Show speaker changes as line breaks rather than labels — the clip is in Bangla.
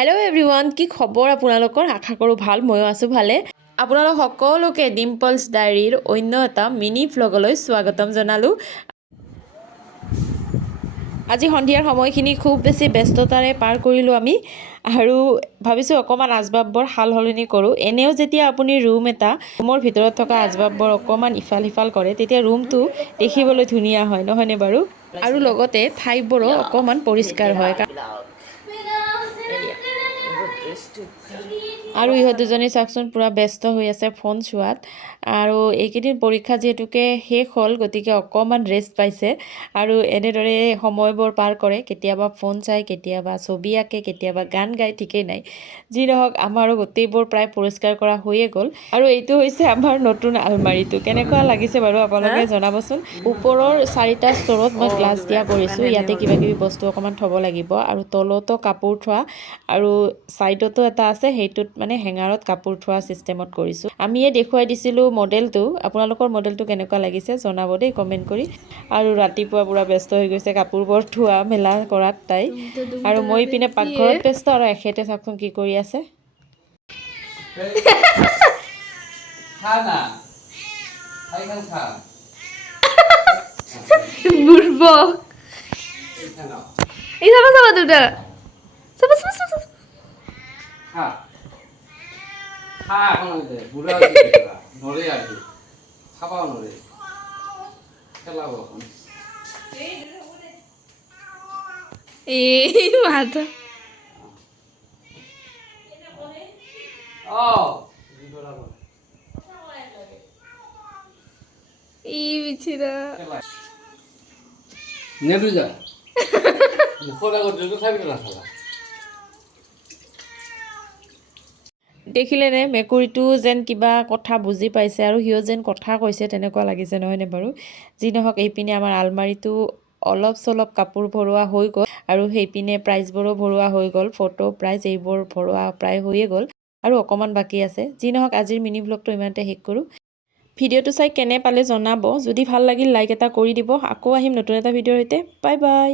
হেল্ল' এভৰিৱান কি খবৰ আপোনালোকৰ? আশা কৰোঁ ভালো, ময়ো আছোঁ ভালে। আপোনালোক সকলোকে ডিম্পলছ ডায়েৰীৰ অন্য এটা মিনি ভ্লগলৈ স্বাগতম জনালোঁ। আজি সন্ধিয়াৰ সময়খিনি খুব বেছি ব্যস্ততাৰে পাৰ কৰিলোঁ আমি। আৰু ভাবিছোঁ অকণমান আচবাববোৰ সাল সলনি কৰোঁ। এনেও যেতিয়া আপুনি ৰুম এটা ৰুমৰ ভিতৰত থকা আচবাববোৰ অকণমান ইফাল সিফাল কৰে, তেতিয়া ৰুমটো দেখিবলৈ ধুনীয়া হয়, নহয়নে বাৰু? আৰু লগতে ঠাইবোৰো অকণমান পৰিষ্কাৰ হয়। আৰু ইহঁত দুজনী চাওকচোন, পূৰা ব্যস্ত হৈ আছে ফোন চোৱাত। আৰু এইকেইদিন পৰীক্ষা যিহেতুকে শেষ হ'ল, গতিকে অকণমান ৰেষ্ট পাইছে। আৰু এনেদৰে সময়বোৰ পাৰ কৰে, কেতিয়াবা ফোন চাই কেতিয়াবা ছবি আঁকে, কেতিয়াবা গান গায়, ঠিকেই নাই। যি নহওক, আমাৰো গোটেইবোৰ প্ৰায় পৰিষ্কাৰ কৰা হৈয়ে গ'ল। আৰু এইটো হৈছে আমাৰ নতুন আলমাৰিটো। কেনেকুৱা লাগিছে বাৰু আপোনালোকে জনাবচোন? ওপৰৰ চাৰিটা ষ্ট'ৰত মই গ্লাছ দিয়া কৰিছোঁ। ইয়াতে কিবা কিবি বস্তু অকণমান থ'ব লাগিব। আৰু তলতো কাপোৰ থোৱা। আৰু ছাইডতো এটা আছে সেইটোত মানে হেঙাৰত কাপোৰ থোৱা ছিষ্টেমত কৰিছোঁ। আমিয়ে দেখুৱাই দিছিলোঁ মডেলটো আপোনালোকৰ মডেলটো কেনেকুৱা লাগিছে জনাব দেই কমেণ্ট কৰি। আৰু ৰাতিপুৱা পূৰা ব্যস্ত হৈ গৈছে কাপোৰবোৰ ধোৱা মেলা কৰাত তাই। আৰু মই ইপিনে পাকঘৰত ব্যস্ত আৰু এখেতে চাওকচোন কি কৰি আছে। এই সাবা সাবা দুটা। সাবা সাবা সাবা
খা খা এখন হইতে বুড়া হইতে খেলা নড়ে আর কি খাবাও নড়ে খেলাবো এখন।
এই মাথা। বিছিরা।
খাবি না খালা
দেখিলেনে মেকুৰীটো যেন কিবা কথা বুজি পাইছে আৰু সিও যেন কথা কৈছে, তেনেকুৱা লাগিছে নহয়নে বাৰু? যি নহওক, এইপিনে আমাৰ আলমাৰিটো অলপ চলপ কাপোৰ ভৰোৱা হৈ গ'ল আৰু সেইপিনে প্ৰাইজবোৰো ভৰোৱা হৈ গ'ল, ফটো প্ৰাইজ এইবোৰ ভৰোৱা প্ৰায় হৈয়ে গ'ল আৰু অকণমান বাকী আছে। যি নহওক, আজিৰ মিনি ব্লগটো ইমানতে শেষ কৰোঁ। ভিডিঅ'টো চাই কেনে পালে জনাব। যদি ভালো লাগিল, লাইক এটা কৰি দিব। আকৌ আহিম নতুন এটা ভিডিঅ'ৰ সৈতে। Bye bye.